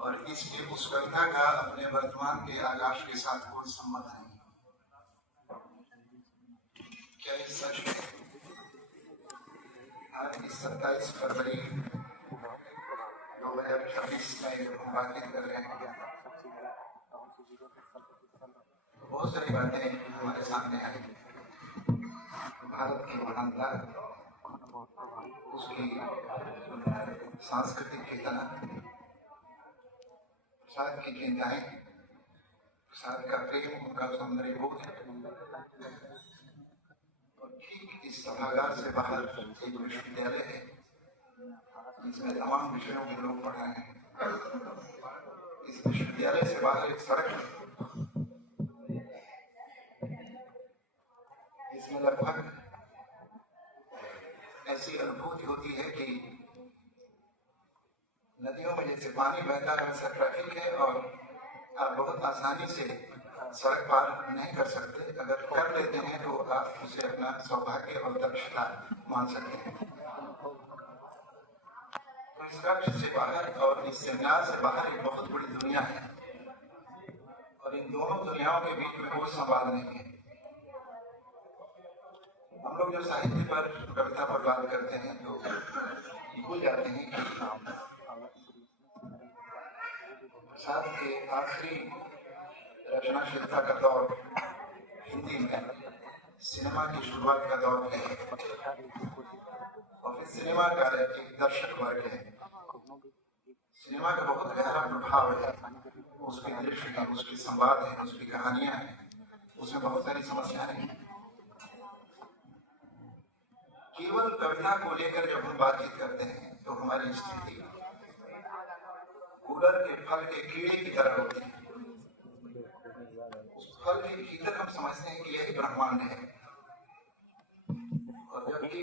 और इसलिए उस कविता का अपने वर्तमान के आकाश के साथ कोई संबंध नहीं। क्या ये सच है? आज 27 फरवरी 2026 में हम बातचीत कर रहे हैं, बहुत सारी बातें हमारे सामने आई। भारत की महानता, उसकी सांस्कृतिक चेतना, प्रसाद की चिंताएं, प्रसाद का प्रेम, उनका सौंदर्य बोध, और ठीक इस सभागार से बाहर एक विश्वविद्यालय है जिसमें तमाम विषयों के लोग पढ़ रहे हैं। इस विश्वविद्यालय से बाहर एक सड़क है जिसमें लगभग ऐसी अनुभूति होती है कि नदियों में जैसे पानी बहता है वैसा ट्रैफिक है और आप बहुत आसानी से सड़क पार नहीं कर सकते। अगर कर लेते हैं तो आप उसे अपना सौभाग्य और दक्षता मान सकते हैं। तो इस कक्ष से बाहर और इस सेमिनार से बाहर एक बहुत बड़ी दुनिया है और इन दोनों दुनियाओं के बीच में कोई संवाद नहीं है। हम लोग जो साहित्य पर, कविता पर बात करते हैं तो भूल जाते हैं कि प्रसाद के आखिरी रचनाशीलता का दौर हिंदी में सिनेमा की शुरुआत का दौर है और फिर सिनेमा का एक दर्शक वर्ग है। सिनेमा का बहुत गहरा प्रभाव है, उसके दृश्य है, उसके संवाद है, उसकी कहानियां हैं, उसमें बहुत सारी समस्याएं हैं। केवल कविता को लेकर जब हम बातचीत करते हैं तो हमारी स्थिति कूलर के फल के कीड़े की तरह होती है। उस फल के भीतर हम समझते हैं कि यही ब्रह्मांड है, और जबकि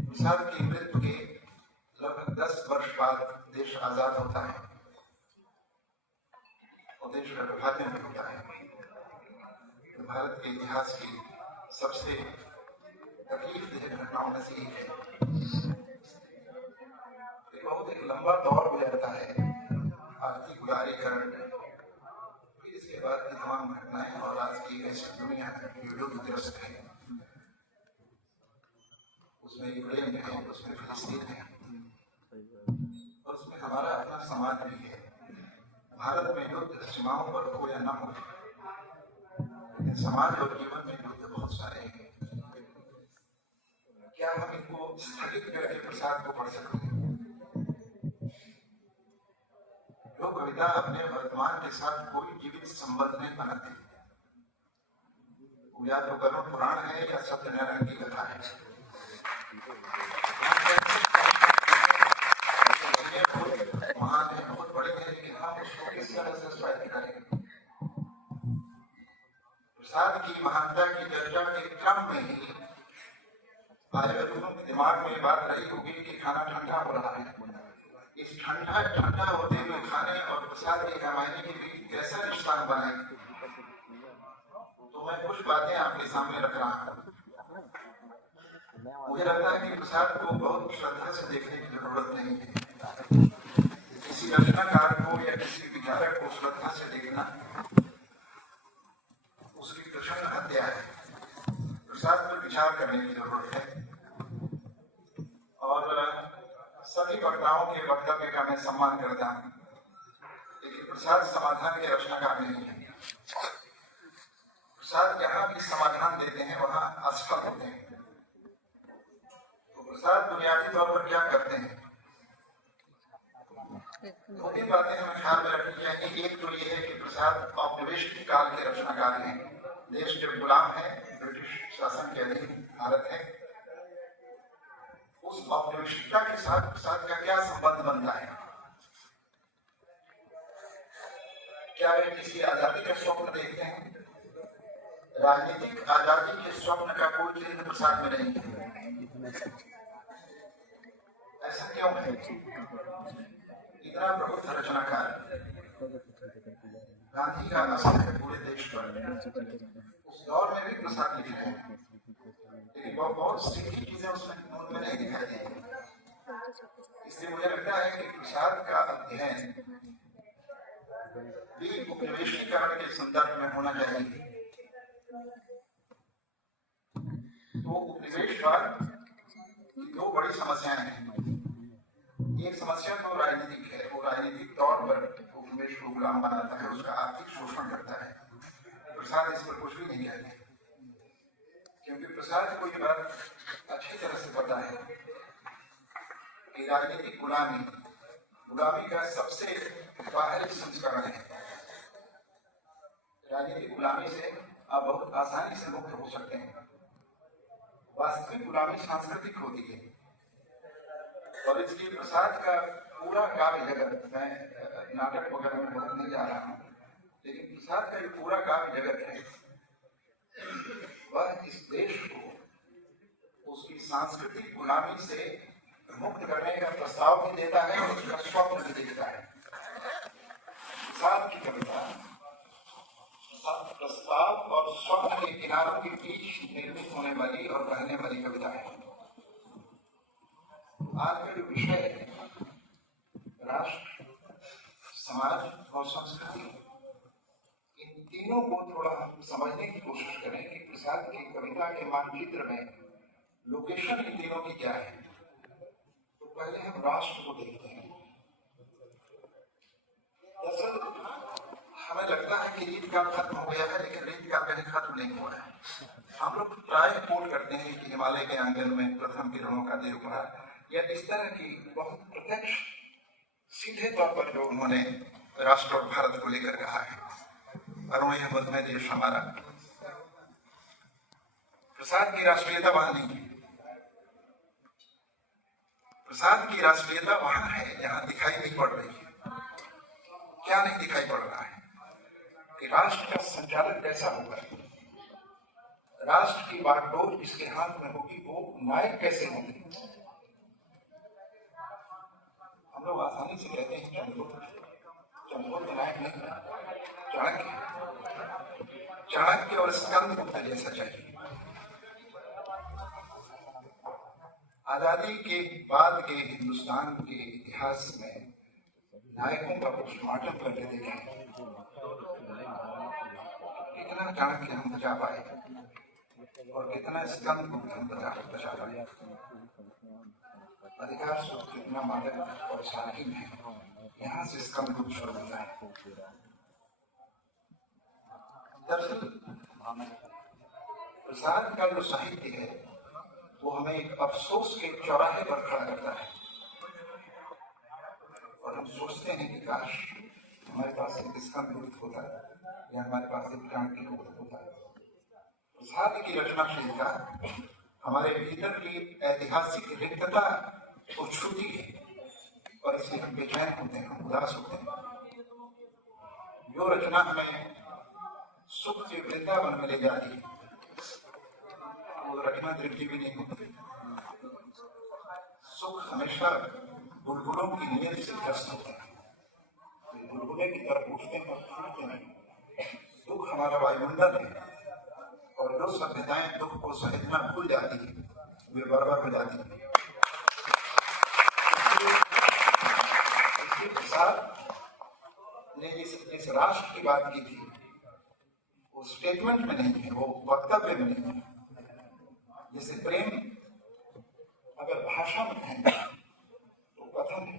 प्रसाद की मृत्यु के लगभग 10 वर्ष बाद देश आजाद होता है और देश का विभाजन भी होता है। तो भारत के इतिहास की सबसे तकलीफदेह घटनाओं में से एक है। बहुत एक लंबा दौर गुजरता है, आर्थिक उदारीकरण, फिर इसके बाद की तमाम घटनाएं और आज की ऐसी दुनिया युद्धग्रस्त है। उसमें यूक्रेन है, उसमें फिलिस्तीन है और उसमें हमारा अपना समाज भी है। भारत में युद्ध सीमाओं पर हो या न हो, लेकिन समाज और जीवन में युद्ध बहुत सारे हैं। क्या हम इनको स्थगित करके प्रसाद को पढ़ सकते हैं? जो कविता अपने वर्तमान के साथ कोई जीवित संबंध नहीं बनाती, वो या तो करुण पुराण है या सत्यनारायण की कथा है। महान है, बहुत बड़े हैं, लेकिन हम उसको किस तरह से स्वायत्त करें? प्रसाद की महानता की चर्चा के क्रम में ही आज लोगों के दिमाग में बात रही होगी कि खाना ठंडा हो रहा है। इस ठंडा होते हुए खाने और प्रसाद की कमाई के बीच कैसा रिश्ता बनाए? तो मैं कुछ बातें आपके सामने रख रहा हूँ। मुझे लगता है कि प्रसाद को बहुत श्रद्धा से देखने की जरूरत नहीं है। किसी रचनाकार को या किसी विचारक को श्रद्धा से देखना उसकी प्रचंड हत्या है। प्रसाद पर विचार करने की जरूरत है और सभी वक्ताओं के वक्तव्य का मैं सम्मान करता हूँ, लेकिन प्रसाद समाधान के रचनाकार नहीं है। प्रसाद जहाँ भी समाधान देते हैं वहाँ असफल होते हैं। तो प्रसाद बुनियादी तौर पर क्या करते हैं? दो तीन बातें हमें ख्याल में रखनी चाहिए। एक तो ये है कि प्रसाद औपनिवेशिक काल के रचनाकार हैं। देश के गुलाम है, ब्रिटिश शासन के अधीन भारत है। उस औपनिवेशिकता के साथ प्रसाद का क्या संबंध बनता है? क्या वे किसी आजादी का स्वप्न देखते हैं? राजनीतिक आजादी के स्वप्न का कोई चिन्ह प्रसाद में नहीं है। ऐसा क्यों है? इतना प्रबुद्ध रचनाकार, गांधी का असर है पूरे देश पर। उस दौर में भी प्रसाद लिखे हैं, लेकिन बहुत सीधी चीजें उसमें नहीं दिखाई देती। इसलिए मुझे लगता है कि प्रसाद का अध्ययन भी उपनिवेशीकरण के संदर्भ में होना चाहिए। तो उपनिवेशवाद की दो बड़ी समस्याएं हैं। एक समस्या तो राजनीतिक है, वो राजनीतिक तौर पर उपनिवेश को गुलाम बनाता है, उसका आर्थिक शोषण करता है। प्रसाद इस पर कुछ भी नहीं कहते, क्योंकि प्रसाद को ये बात अच्छी तरह से पता है कि राजनीतिक गुलामी का सबसे बाहरी संस्करण है। राजनीतिक गुलामी से आप बहुत आसानी से मुक्त हो सकते हैं। वास्तविक गुलामी सांस्कृतिक होती है, और इसलिए प्रसाद का पूरा काव्य जगत, मैं नाटक वगैरह में बहुत नहीं जा रहा हूँ, लेकिन प्रसाद का जो पूरा काव्य जगत है वह इस देश को उसकी सांस्कृतिक गुलामी से मुक्त करने का प्रस्ताव भी देता है और उसका स्वप्न भी देखता है। प्रसाद की कविता प्रस्ताव और स्वप्न के किनारों के बीच निर्मित होने वाली और बहने वाली कविता है। आज का जो विषय है, राष्ट्र, समाज और संस्कृति, इन तीनों को थोड़ा हम समझने की कोशिश करें कि प्रसाद की कविता के मानचित्र में लोकेशन इन तीनों की क्या है। तो पहले हम राष्ट्र को देखते हैं। दरअसल हमें लगता है कि रीतकाल खत्म हो गया है, लेकिन रीतकाल कहीं खत्म नहीं हुआ है। हम लोग प्राय कोट करते हैं कि हिमालय के आंगन में प्रथम किरणों का देवकुमार, या इस तरह की बहुत प्रत्यक्ष सीधे तौर पर जो उन्होंने राष्ट्र और भारत को लेकर कहा है, अरुण यह मधुमेह देश हमारा। प्रसाद की राष्ट्रीयता वहां नहीं है। प्रसाद की राष्ट्रीयता वहां है जहां दिखाई नहीं पड़ रही है। क्या नहीं दिखाई पड़ रहा है कि राष्ट्र का संचालन कैसा होगा, राष्ट्र की बागडोर जिसके हाथ में होगी वो नायक कैसे होंगे। हम लोग आसानी से कहते हैं चंद्रगुप्त नायक नहीं, चाणक्य और स्कंदगुप्त जैसा चाहिए। आजादी के बाद के हिंदुस्तान के इतिहास में नायकों का पोस्टमार्टम करके देखें, कितना चाणक्य हम बचा पाए और कितना स्कंदगुप्त हम बचा पाए। अधिकार सुख कितना मादक और शालीन है, यहाँ से स्कंदगुप्त शुरू होता है। दरअसल प्रसाद का जो साहित्य है वो हमें एक अफसोस के चौराहे पर खड़ा करता है, और हम सोचते हैं कि काश हमारे पास एक स्कंदगुप्त होता या हमारे पास एक चाणक्य होता। प्रसाद की रचनाशीलता हमारे भीतर की ऐतिहासिक रिक्तता को छूती है, और इसलिए हम बेचैन होते हैं, हम उदास होते हैं। जो रचना हमें सुख के वृंदावन में ले जाती है वो रचना तृप्ति भी नहीं होती। सुख हमेशा बुलबुलों की नींद से ग्रस्त होता है, बुलबुले की तरफ उठते हैं और फूटते नहीं। दुख हमारा वायुमंडल है, और जो सभ्यताएं दुख को सहेजना भूल जाती है वे बर्बाद हो जाती है। इसके प्रसाद ने इस राष्ट्र की बात की थी, वो स्टेटमेंट में नहीं है, वो वक्तव्य में नहीं है। जैसे प्रेम अगर भाषा में है तो कथन है,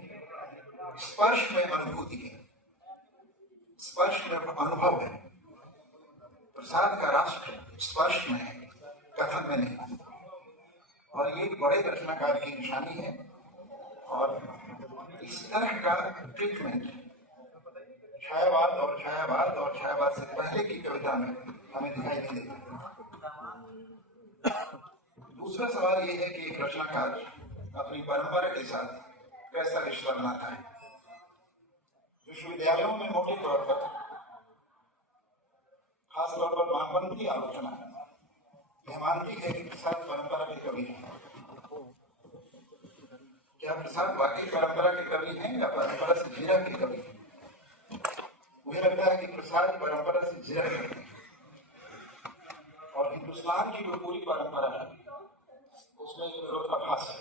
स्पर्श में अनुभूति है, स्पर्श में अनुभव है। प्रसाद का राष्ट्र स्पर्श में है, कथन में नहीं। और ये बड़े रचनाकार की निशानी है, और इस तरह का ट्रीटमेंट छायावाद से पहले की कविता में हमें दिखाई नहीं देता। दूसरा सवाल ये है कि एक रचनाकार अपनी परंपरा के साथ कैसा रिश्ता बनाता है। विश्वविद्यालयों में मोटे तौर पर, खासतौर पर वामपंथी आलोचना यह मानती है कि प्रसाद परंपरा के कवि हैं। क्या प्रसाद वाकई परंपरा के कवि हैं या परंपरा से घिरा के कवि हैं? मुझे लगता है कि प्रसाद परंपरा से घिरा करते हैं, और हिंदुस्तान की जो पूरी परंपरा है उसमें ये विरोधाभास है।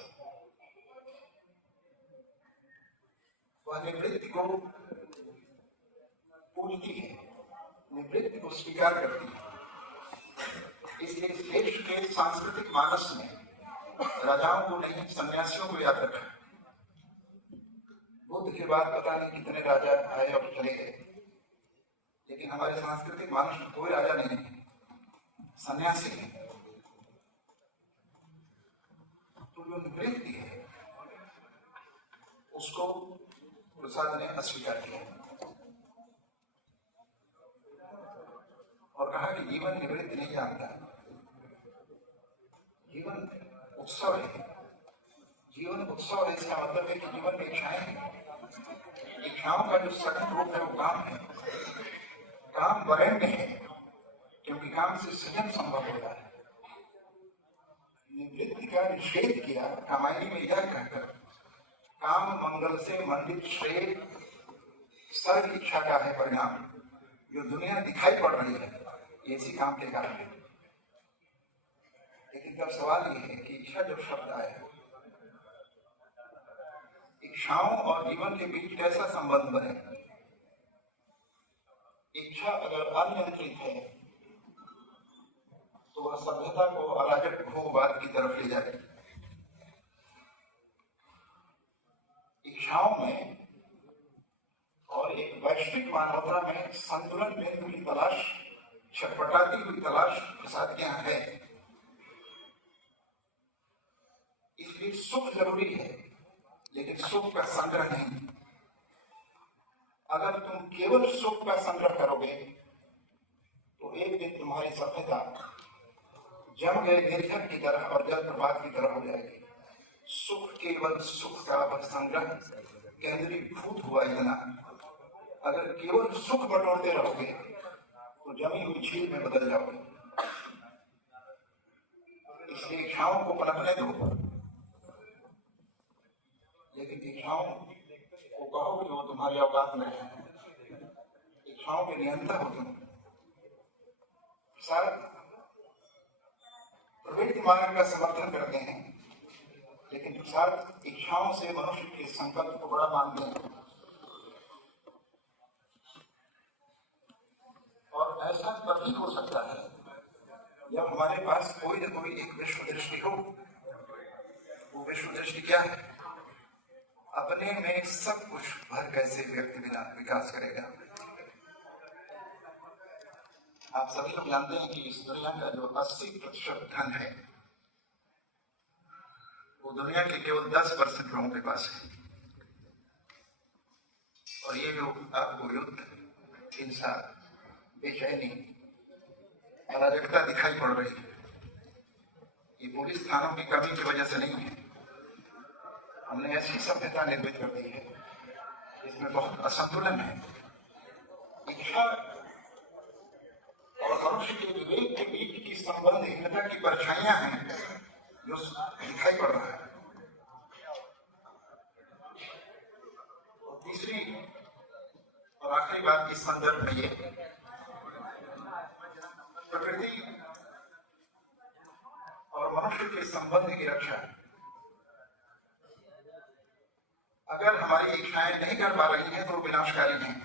वह निवृत्ति को पूजती है, निवृत्ति को स्वीकार करती है। इसलिए इस देश के सांस्कृतिक मानस में राजाओं को नहीं, सन्यासियों को याद रखा। बुद्ध के बाद पता नहीं कितने राजा आए और चले गए, लेकिन हमारे सांस्कृतिक मानस में कोई राजा नहीं है, सन्यासी है। तो जो निवृत्ति है उसको प्रसाद ने अस्वीकार किया और कहा कि जीवन निवृत्ति नहीं जानता, जीवन उत्सव है। जीवन उत्सव है, इसका मतलब है कि जीवन में इच्छाएं हैं। इच्छाओं का जो सघन रूप है वो काम है। काम वरेण्य है, क्योंकि काम से सृजन संभव होता है। निवृत्ति का निषेध किया कामायनी में यह कहकर, काम मंगल से मंडित श्रेय सर्व इच्छा का है परिणाम। जो दुनिया दिखाई पड़ रही है ये इसी काम के कारण है। लेकिन तब सवाल ये है कि इच्छा जो शब्द आया, इच्छाओं और जीवन के बीच कैसा संबंध बने? इच्छा अगर अनियंत्रित है तो वह सभ्यता को अराजक भोगवाद की तरफ ले जाएगी। इच्छाओं में और एक वैश्विक मानवता में संतुलन बिंदु की तलाश, छटपटाती हुई तलाश प्रसाद के यहाँ है। इसलिए सुख जरूरी है, लेकिन सुख का संग्रह नहीं। अगर तुम केवल सुख का संग्रह करोगे तो एक दिन तुम्हारी सभ्यता जम गए निर्धन की तरह और जल प्रपात की तरह हो जाएगी। सुख केवल सुख का वह संग्रह केंद्रीभूत हुआ इतना। अगर केवल सुख बटोरते रहोगे तो जमी हुई झील में बदल जाओगे। इसलिए इच्छाओं को पनपने दो, लेकिन इच्छाओं को कहो कि वो तुम्हारी औकात में है। इच्छाओं के नियंत्रण हो तुम। शायद प्रवृत्ति मार्ग का समर्थन करते हैं, लेकिन शायद इच्छाओं से मनुष्य के संकल्प को बड़ा मानते हैं। और ऐसा तभी हो सकता है जब हमारे पास कोई न कोई एक विश्व दृष्टि हो। वो विश्व दृष्टि क्या है? अपने में सब कुछ भर कैसे व्यक्ति बिना विकास करेगा। आप सभी लोग जानते हैं कि इस दुनिया का जो 80% धन है वो दुनिया के केवल 10% लोगों के पास है। और ये जो आपको युद्ध, हिंसा, बेचैनी, अराजकता दिखाई पड़ रही है, ये पुलिस थानों की कमी की वजह से नहीं है। हमने ऐसी सभ्यता निर्मित कर दी है जिसमें बहुत असंतुलन है। इच्छा और मनुष्य के विवेक के बीच की संबंधहीनता की परछाइयां हैं जो दिखाई पड़ रहा है। और तीसरी और आखिरी बात इस संदर्भ में ये, प्रकृति और मनुष्य के संबंध की रक्षा। अगर हमारी इच्छाएं नहीं कर पा रही हैं तो विनाशकारी हैं।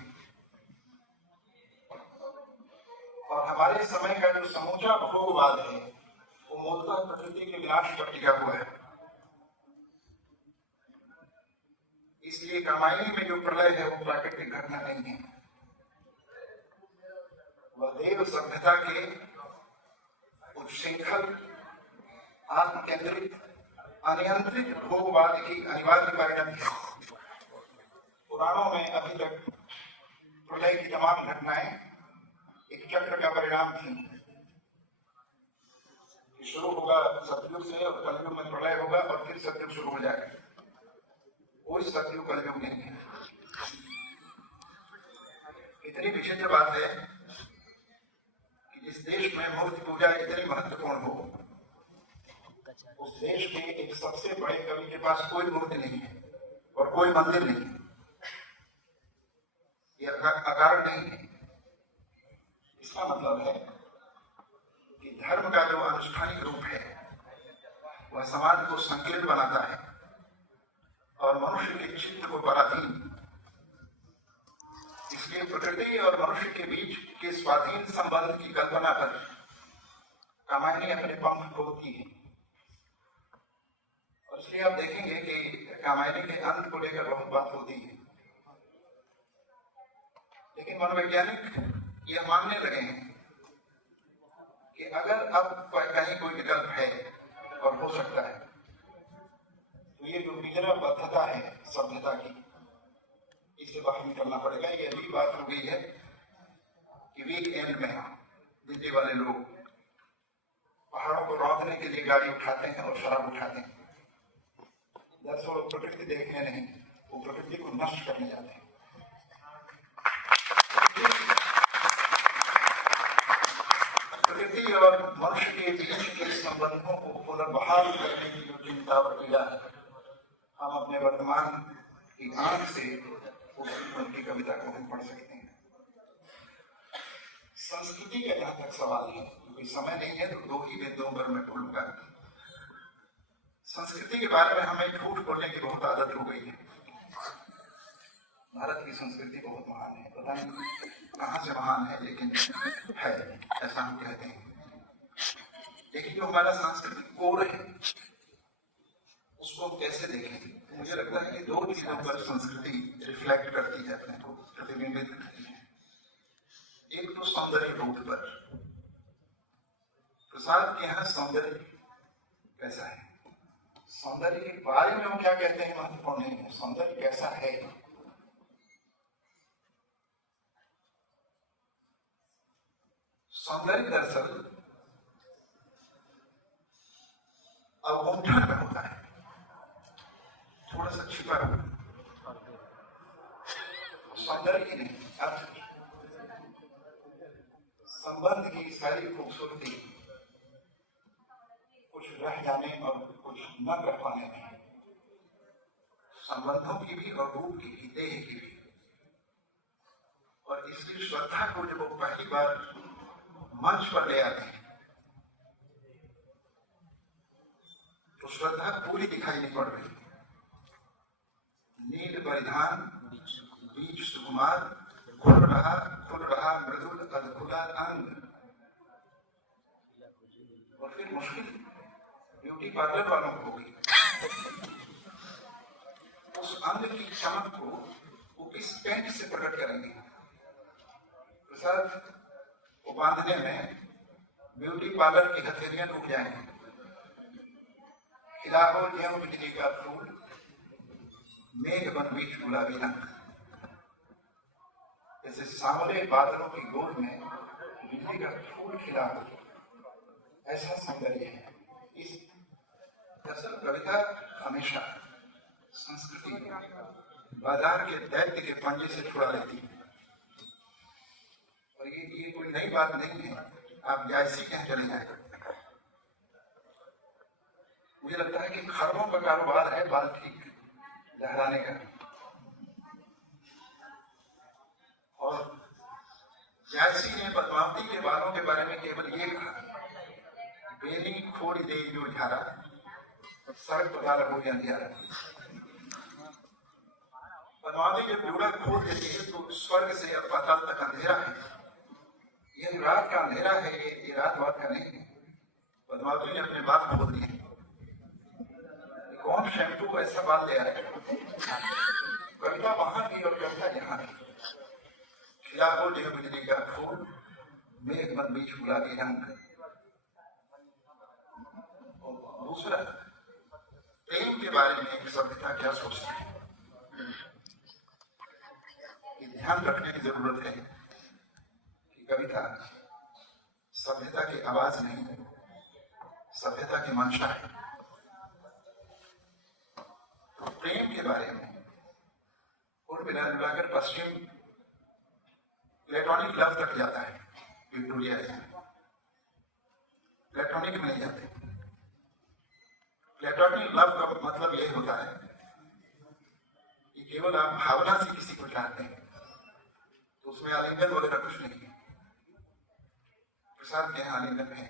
और हमारे समय का जो समूचा भोगवाद है वो मूलतः प्रकृति के विनाश पर टिका हुआ है। इसलिए कामायनी में जो प्रलय है वो प्राकृतिक घटना नहीं है, वह देव सभ्यता के उच्छृंखल, आत्म केंद्रित, अनियंत्रित भोगवाद की अनिवार्य परिणति है। पुराणों में अभी तक प्रलय की तमाम घटनाएं एक चक्र का परिणाम थी। शुरू होगा सतयुग से और कलयुग में प्रलय होगा और फिर सतयुग शुरू हो जाएगा। कोई सतयुग कलयुग नहीं है। इतनी विचित्र बात है कि जिस देश में मूर्ति पूजा इतनी महत्वपूर्ण हो, उस देश के एक सबसे बड़े कवि के पास कोई मूर्ति नहीं है और कोई मंदिर नहीं है। यह अकारण नहीं है। इसका मतलब है कि धर्म का जो अनुष्ठानिक रूप है वह समाज को संकीर्ण बनाता है और मनुष्य के चित्त को पराधीन कि प्रकृति और मनुष्य के बीच के स्वाधीन संबंध की कल्पना पर कामायनी अपने पंख खोलती है। और इसलिए आप देखेंगे कि कामायनी के अंत को लेकर बहुत बात होती है, लेकिन मनोवैज्ञानिक यह मानने लगे हैं कि अगर अब कहीं कोई विकल्प है और हो सकता है, तो ये जो विजनबद्धता है सभ्यता की, इससे बाहर निकलना पड़ेगा। ये अभी बात हो गई है कि वीक एंड में दिल्ली वाले लोग पहाड़ों को रौंदने के लिए गाड़ी उठाते हैं और शराब उठाते हैं। दरअसल वो प्रकृति देखने नहीं, वो प्रकृति को नष्ट करने जाते हैं। प्रकृति और मनुष्य के बीच के संबंधों को पुनर्बहाल करने की जो चिंता और पीड़ा है, हम अपने वर्तमान की आंख से उनकी कविता को हम पढ़ सकते हैं। संस्कृति का जहां तक सवाल है, क्योंकि समय नहीं है तो दो ही बिंदुओं पर मैं बोलूंगा। संस्कृति के बारे में हमें झूठ बोलने की बहुत आदत हो गई है। भारत की संस्कृति बहुत महान है, पता नहीं कहां से महान है, लेकिन है, ऐसा हम कहते हैं। लेकिन जो हमारा सांस्कृतिक कोर है उसको कैसे देखें? मुझे लगता है कि दो चीजों पर संस्कृति रिफ्लेक्ट करती है, अपने को प्रतिबिंबित करती है। एक तो सौंदर्य रूप पर। प्रसाद के यहाँ सौंदर्य कैसा है, सौंदर्य के बारे में हम क्या कहते हैं महत्वपूर्ण नहीं है, सौंदर्य कैसा है। सौंदर्य दरअसल अवगुंठन में होता है, थोड़ा सा छिपा हुआ। सौंदर्य ही नहीं, अर्थ संबंध की सारी खूबसूरती कुछ रह जाने और कुछ न रह पाने में, संबंधों की भी और रूप की भी, देह की भी। और इसकी श्रद्धा को जब वो पहली बार मंच पर ले आते हैं तो श्रद्धा पूरी दिखाई नहीं पड़ रही। नील परिधान, बीच सुकुमार, खुल रहा मृदुल अधखुला अंग। और फिर मुश्किल ब्यूटी पार्लर वालों को होगी उस अंग की चमक को वो किस पेंट से प्रकट करेंगे। प्रसाद को बांधने में ब्यूटी पार्लर की हथेलियां टूट जाएंगी। खिला हो ज्यों बिजली का फूल, मेघ बन बीच गुलाबी रंग। जैसे सांवले बादलों की गोद में बिजली का फूल खिला हो, ऐसा सौंदर्य है। इस दरअसल कविता हमेशा संस्कृति बाजार के दैत्य के पंजे से छुड़ा लेती है। और ये कोई नई बात नहीं है, आप जायसी कहीं चले जाए। मुझे लगता है कि खरबों का कारोबार है बाल ठीक लहराने का। और जायसी ने पद्मावती के बालों के बारे में केवल ये कहा, बेनी खोड़ी दे जो झारा, सड़क पताल हो गया अंधियारा। पद्मावती जब जोड़ा खोल देती है तो स्वर्ग से अब पाताल तक अंधेरा है। ये रात का अंधेरा है, ये रात बात का नहीं है। पद्मावती ने अपने बाल खोल दिए। कौन शैम्पू ऐसा बाल ले आया? कविता वहां की और कविता यहाँ की। खिला हो जो बिजली का फूल, मेघ बन बीच गुलाबी रंग। और दूसरा, प्रेम के बारे में एक सभ्यता क्या सोचती है, ये ध्यान रखने की जरूरत है कि कविता सभ्यता की आवाज नहीं, सभ्यता की मंशा है। तो प्रेम के बारे में पूर्व मिलाकर पश्चिम प्लेटोनिक लव तक जाता है। विक्टोरिया प्लेटोनिक में नहीं जाते। प्लेटोनिक लव का मतलब यह होता है कि केवल आप भावना से किसी को चाहते हैं, तो उसमें आलिंगन वगैरह कुछ नहीं है। प्रसाद के यहाँ आलिंगन है।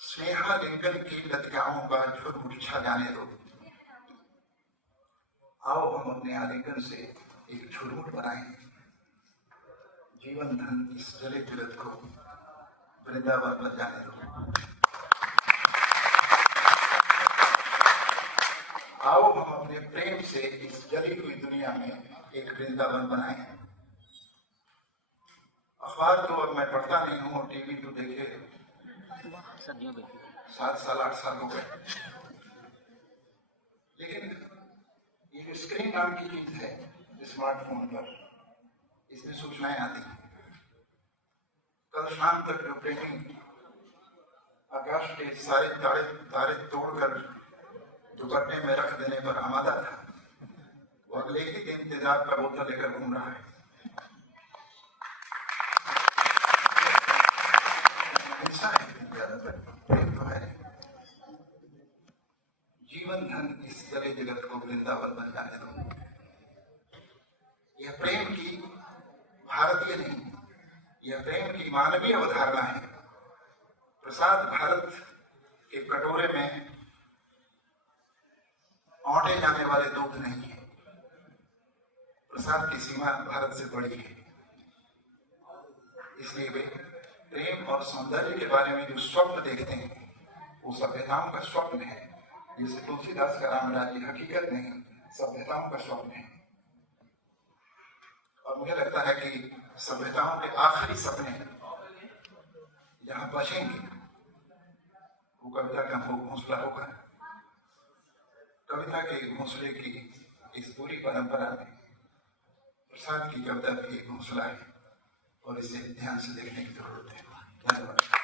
स्नेहालिंगन की लतिकाओं का झुर मुरझा जाने दो, आओ हम अपने आलिंगन से एक झुरमुट बनाए, जीवन धन इस जले जगत को वृंदावन बन जाने दो। आओ हम अपने प्रेम से इस जली हुई दुनिया में एक वृंदावन बनाए। अखबार तो अब मैं पढ़ता नहीं हूँ, टीवी तो देखे 7 साल 8 साल हो गए, लेकिन ये जो स्क्रीन नाम की चीज है स्मार्टफोन पर, इसमें सूचनाएं आती हैं। कल शाम तक जो ब्रेकिंग आकाश के सारे तारे तोड़कर दुपट्टे में रख देने पर आमादा था, वो अगले ही दिन तेजाब का बोतल लेकर घूम रहा है। ऐसा है तो है, जीवन धन इस जले जगत को वृंदावन बन जाने दो। यह प्रेम की भारतीय नहीं, यह प्रेम की मानवीय अवधारणा है। प्रसाद भारत के कटोरे में औंटे जाने वाले दूध नहीं है। प्रसाद की सीमा भारत से बड़ी है। इसलिए वे प्रेम और सौंदर्य के बारे में जो स्वप्न देखते हैं वो सभ्यताओं का स्वप्न है। जैसे तुलसीदास का राम राज्य हकीकत नहीं, सभ्यताओं का स्वप्न है। और मुझे लगता है कि सभ्यताओं के आखिरी सपने जहां बचेंगे वो कविता का घोंसला होगा। कविता के घोंसले की इस पूरी परंपरा में प्रसाद की कविता भी एक घोंसला है और इसे ध्यान से देखने की जरूरत है। धन्यवाद।